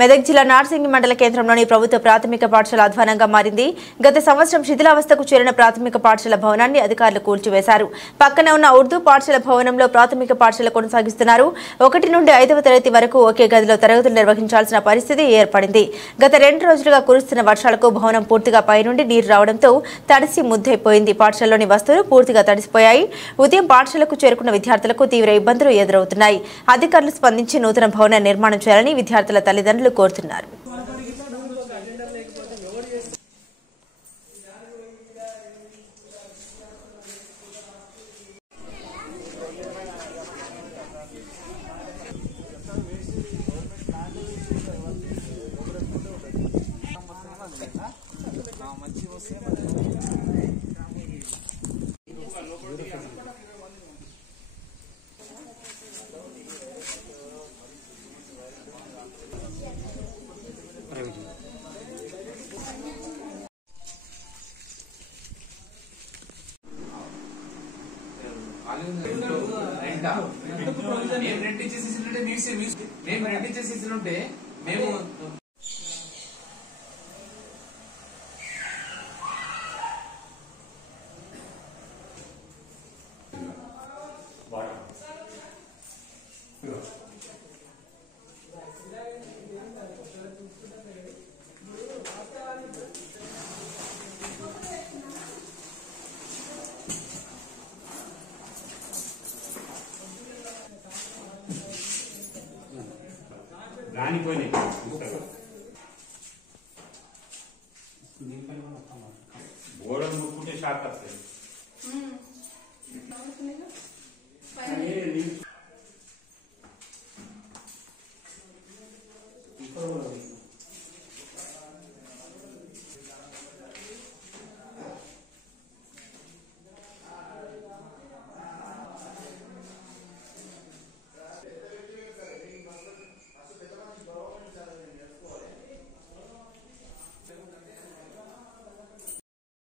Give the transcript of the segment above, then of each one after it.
మెదక్ జిల్లా నార్సింగి మండల కేంద్రంలోని ప్రభుత్వ ప్రాథమిక పాఠశాల అధ్వానంగా మారింది. గత సంవత్సరం శిథిలావస్థకు చేరిన ప్రాథమిక పాఠశాల భవనాన్ని అధికారులు కూల్చివేశారు. పక్కనే ఉన్న ఉర్దూ పాఠశాల భవనంలో ప్రాథమిక పాఠశాల కొనసాగిస్తున్నారు. 1 నుండి 5వ తరగతి వరకు ఒకే గదిలో తరగతులు నిర్వహించాల్సిన పరిస్థితి ఏర్పడింది. గత 2 రోజులుగా కురుస్తున్న వర్షాలకు భవనం పూర్తిగా పైనుండి నీరు రావడంతో తడిసి ముద్దైపోయింది. పాఠశాలలోని వస్తువులు పూర్తిగా తడిసిపోయాయి. ఉదయం పాఠశాలకు చేరుకున్న విద్యార్థులకు తీవ్ర ఇబ్బందులు ఎదురవుతున్నాయి. అధికారులు స్పందించి నూతన భవన నిర్మాణం చేయాలని విద్యార్థుల తల్లిదండ్రులు కోరుతున్నారు. మేము రెంట్ ఇచ్చేసి మేము గోడలు ముక్కుంటే షాక్ వస్తాయి.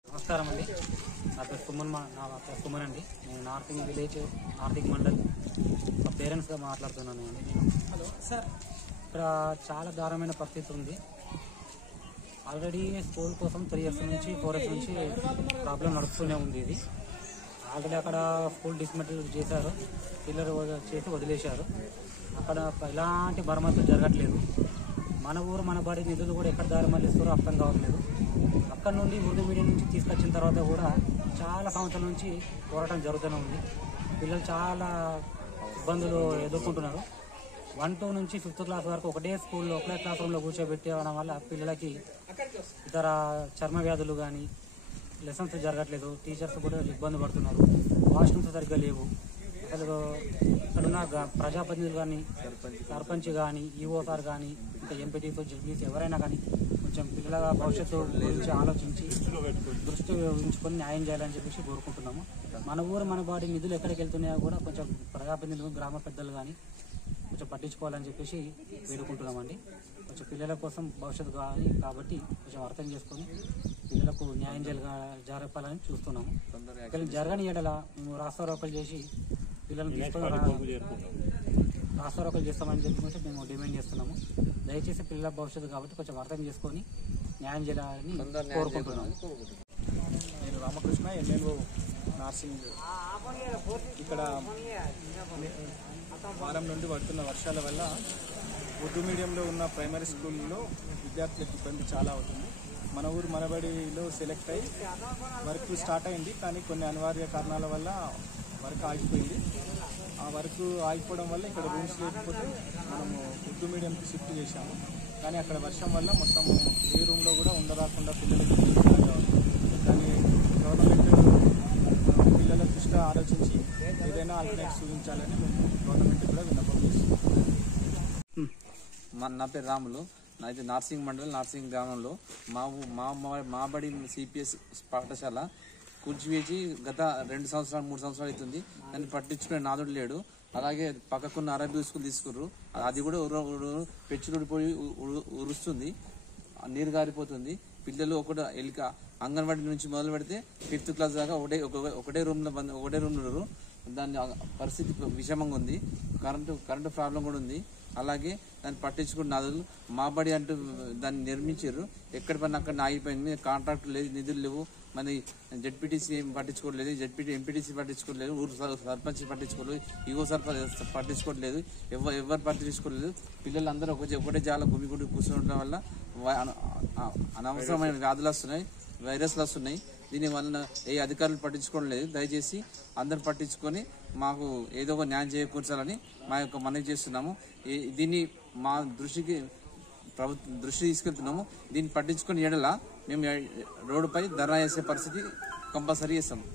నమస్కారం అండి. నా పేరు సుమన్ అండి. నేను నార్సింగ్ విలేజ్ నార్సింగ్ మండల్ పేరెంట్స్గా మాట్లాడుతున్నాను అండి. హలో సార్, ఇక్కడ చాలా దారుణమైన పరిస్థితి ఉంది. ఆల్రెడీ స్కూల్ కోసం 3 years నుంచి 4 years నుంచి ప్రాబ్లం నడుస్తూనే ఉంది. ఇది ఆల్రెడీ అక్కడ స్కూల్ డిస్మెంటల్ చేశారు, పిల్లలు చేసి వదిలేశారు. అక్కడ ఎలాంటి మరమ్మతులు జరగట్లేదు. మన ఊరు మన బడి నిధులు కూడా ఎక్కడ దారి మళ్ళిస్తారో అర్థం కావట్లేదు. అక్కడ నుండి ఉర్దూ మీడియం నుంచి తీసుకొచ్చిన తర్వాత కూడా చాలా సంవత్సరాల నుంచి పోరాటం జరుగుతూనే ఉంది. పిల్లలు చాలా ఇబ్బందులు ఎదుర్కొంటున్నారు. 1 to నుంచి 5th క్లాస్ వరకు ఒకటే స్కూల్లో ఒకటే క్లాస్ రూమ్లో కూర్చోబెట్టడం వల్ల పిల్లలకి ఇతర చర్మ వ్యాధులు కానీ లెసన్స్ జరగట్లేదు. టీచర్స్ కూడా ఇబ్బంది పడుతున్నారు. వాష్రూమ్స్ సరిగ్గా లేవు. అసలు ఇక్కడున్న ప్రజాప్రతినిధులు కానీ సర్పంచ్ కానీ ఈఓ సార్ కానీ ఇంకా ఎంపీటీసీ జడ్పీసీ ఎవరైనా కానీ కొంచెం పిల్లల భవిష్యత్తు గురించి ఆలోచించి దృష్టి ఉంచుకొని న్యాయం చేయాలని చెప్పేసి కోరుకుంటున్నాము. మన ఊరు మన బాడీ నిధులు ఎక్కడికి వెళ్తున్నాయో కూడా కొంచెం ప్రజాప్రతినిధులు గ్రామ పెద్దలు కానీ కొంచెం పట్టించుకోవాలని చెప్పేసి వేడుకుంటున్నామండి. కొంచెం పిల్లల కోసం భవిష్యత్తు కావాలి కాబట్టి కొంచెం అర్థం చేసుకొని పిల్లలకు న్యాయం జరపాలని చూస్తున్నాము. జరగని ఎడల మేము రాస్తారోకలు చేసి పిల్లల్ని రాస్తారోకలు చేస్తామని చెప్పి మేము డిమాండ్ చేస్తున్నాము. దయచేసి పిల్లల భవిష్యత్తు కాబట్టి కొంచెం అర్థం చేసుకొని న్యాయం చేయాలని కోరుకుంటున్నాము. నేను రామకృష్ణ, ఎమ్మెల్యే నార్సింగ్. ఇక్కడ వారం నుండి పడుతున్న వర్షాల వల్ల ఉర్దూ మీడియంలో ఉన్న ప్రైమరీ స్కూల్లో విద్యార్థులకు ఇబ్బంది చాలా అవుతుంది. మన ఊరు మనబడిలో సెలెక్ట్ అయ్యి వర్క్ స్టార్ట్ అయింది, కానీ కొన్ని అనివార్య కారణాల వల్ల వర్క్ ఆగిపోయింది. ఆ వర్క్ ఆగిపోవడం వల్ల ఇక్కడ రూమ్స్ లేకపోతే మనము ఉర్దూ మీడియంకి షిఫ్ట్ చేశాము. కానీ అక్కడ వర్షం వల్ల మొత్తం ఏ రూమ్లో కూడా ఉండరాకుండా పిల్లలకి కానీ గవర్నమెంట్ పిల్లల దృష్ట్యా ఆలోచించి ఏదైనా ఆల్టర్నేటివ్ చూపించాలని గవర్నమెంట్ కూడా విన్నపం చేస్తున్నాం. నా పేరు రాములు. అయితే నార్సింగ్ మండలం నార్సింగ్ గ్రామంలో మా బడి సిపిఎస్ పాఠశాల కూల్చివేసి గత 2 సంవత్సరాలు 3 సంవత్సరాలు అవుతుంది. దాన్ని పట్టించుకునే నాదుడు లేడు. అలాగే పక్కకున్న అరబీ స్కూల్ తీసుకుర్రు, అది కూడా పెచ్చులుడిపోయి ఉరుస్తుంది, నీరు గారిపోతుంది. పిల్లలు అంగన్వాడీ నుంచి మొదలు పెడితే 5th క్లాస్ దాకా ఒకటే రూమ్లో ఉన్నారు. దాని పరిస్థితి విషమంగా ఉంది. కరెంటు ప్రాబ్లం కూడా ఉంది. అలాగే దాన్ని పట్టించుకున్న నాదులు మా బడి అంటూ దాన్ని నిర్మించారు. ఎక్కడి పని అక్కడ ఆగిపోయింది. కాంట్రాక్ట్ లేదు, నిధులు లేవు. మన జెడ్పీటీసీ ఏం పట్టించుకోవట్లేదు, ఎంపీటీసీ పట్టించుకోవట్లేదు, ఊరు సర్పంచ్ పట్టించుకోలేదు, ఈగో సర్పంచ్ పట్టించుకోవట్లేదు, ఎవరు పట్టించుకోలేదు. పిల్లలందరూ ఒకటే జాల గుమిగుడి కూర్చుండడం వల్ల అనవసరమైన వ్యాధులు వస్తున్నాయి, వైరస్లు వస్తున్నాయి. దీని వలన ఏ అధికారులు పట్టించుకోవడం లేదు. దయచేసి అందరు పట్టించుకొని మాకు ఏదో ఒక న్యాయం చేకూర్చాలని మా యొక్క మనవి చేస్తున్నాము. దీన్ని మా దృష్టికి ప్రభుత్వం దృష్టి తీసుకెళ్తున్నాము. దీన్ని పట్టించుకొని ఎడల మేము రోడ్డుపై ధర్నా చేసే పరిస్థితి కంపల్సరీ చేస్తాము.